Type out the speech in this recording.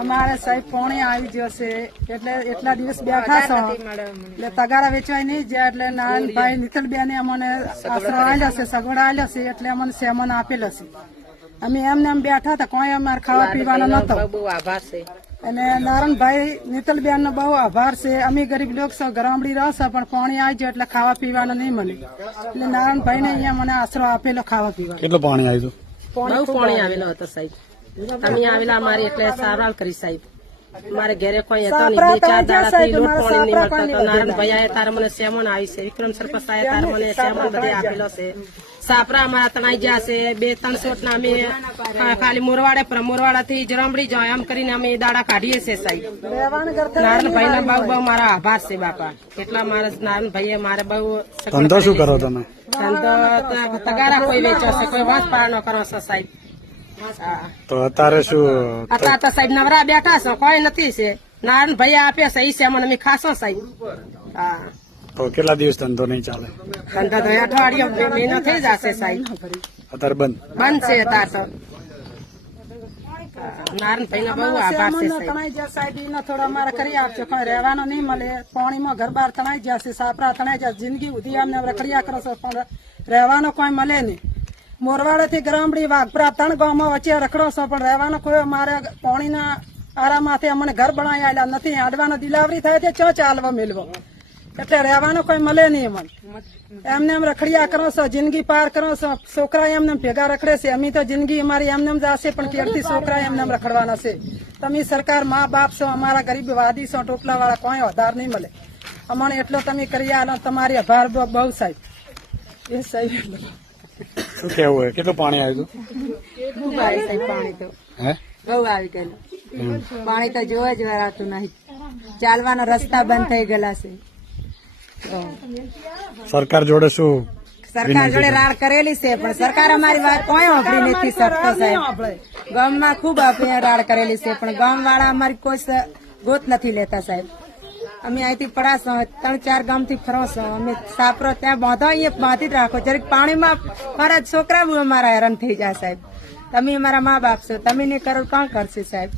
અમારે સાહેબ પોણી આવી જશે એટલે એટલા દિવસ બેઠા છો એટલે તગારા વેચવાય નહીં જાય એટલે નારાયણભાઈ નીતલબેને અમને આશરો આવેલો છે, સગવડ આવેલો છે એટલે અમને સેમન આપેલો છે. અમે એમને એમ બેઠા હતા, કોઈ અમારે ખાવા પીવાનો નતો. અને નારાયણભાઈ નીતલબેન નો બહુ આભાર છે. અમે ગરીબ લોકો છો, ગરામડી રહો છો, પણ પાણી આવી જાય એટલે ખાવા પીવાનું નહીં મળે એટલે નારાયણભાઈ ને અહીંયા મને આશરો આપેલો ખાવા પીવાનો. કેટલું પાણી આવ્યું? બહુ પાણી આવેલો હતો સાહેબ. તમે આવેલા અમારી એટલે સારવાર કરી સાહેબ. મારે ઘરે કોઈ હતા નહીં, 2-4 દાડાથી લોટ પાણી નહીં મળતા. તો નારાયણભાઈ તારે મને સેમન આવી છે, વિક્રમ સરપંચ તારે મને સેમન બધે આપેલો છે. સાપરા અમારા તણાઈ ગયા છે, 2-3 સોટના અમે ખાલી મોરવાડા થી જરમડી જાય એમ કરીને અમે દાડા કાઢીએ છીએ સાહેબ. નારાયણભાઈ ના બહુ મારા આભાર છે બાપા. એટલા મારા નારાયણભાઈએ મારે બહુ. ધંધો શું કરો તમે? ધંધો તગારા કોઈ વેચો છે, કોઈ વાંસ પાડનો કરો છો સાહેબ. તો અત્યારે શું? અત્યારે તો સાહેબ નવરા બેઠા છો, કોઈ નથી છે. નારાયણભાઈ આપે છે એ સેમન અમે ખાશો સાહેબ. હા, તો કેટલા દિવસ ધંધો નહીં ચાલે? ધંધો તો અઠવાડિયો મહિનો થઈ જશે સાહેબ. અત્યારે બંધ છે અત્યારે તો. નારાયણભાઈ નો બહુ આભાર છે તણાઈ જાય સાહેબ, એનો થોડો અમારે કરી આપજો. કોઈ રહેવાનો નહીં મળે, પાણીમાં ઘર બાર તણાઈ જશે, સાપરા તણાઈ જાય. જિંદગી સુધી અમને રખડિયા કરો છો પણ રહેવાનો કોઈ મળે નહીં. મોરવાડા થી ગરામડી વાઘપરા 3 ગામમાં વચ્ચે રખડો છો પણ રહેવાનો કોઈ અમારે પાણીના આરામાંથી અમને ઘર બનાવી આવેલા નથી. આડવાનો દિલાવરી થાય છે, ચો ચાલવા મેળવો એટલે રહેવાનો કોઈ મળે નહીં. અમને એમને એમ રખડિયા કરો છો, જિંદગી પાર કરો છો. છોકરા એમને ભેગા રખડે છે. અમે તો જિંદગી અમારી એમને જશે પણ કેરથી છોકરા એમને રખડવાના છે. તમે સરકાર મા બાપ છો, અમારા ગરીબ વાદી છો, ટોપલા વાળા કોઈ આધાર નહીં મળે અમને. એટલો તમે કરી આલો, તમારી આભાર બહુ સાહેબ. એ સાહેબ શું કેવું હોય? કેટલું પાણી આવ્યું? ખૂબ આવી સાહેબ પાણી તો. હે, બહુ આવી ગયેલું પાણી તો જોવા જ વરાતું નહીં. ચાલવાના રસ્તા બંધ થઈ ગયેલા છે. સરકાર જોડે શું? સરકાર જોડે રાડ કરેલી છે પણ સરકાર અમારી વાત કોઈ સાંભળી નથી શકતો સાહેબ. ગામમાં ખૂબ રાડ કરેલી છે પણ ગામ વાળા અમારી કોઈ ગોત નથી લેતા સાહેબ. અમે અહીંથી પડાશો 3-4 ગામથી ફરોશો. અમે સાપરો ત્યાં બાંધો, અહીંયા બાંધી જ રાખો. જરીક પાણીમાં મારા છોકરા બી અમારા હેરાન થઈ જાય સાહેબ. તમે અમારા મા બાપ છો, તમે નહીં કરો કોણ કરશે સાહેબ?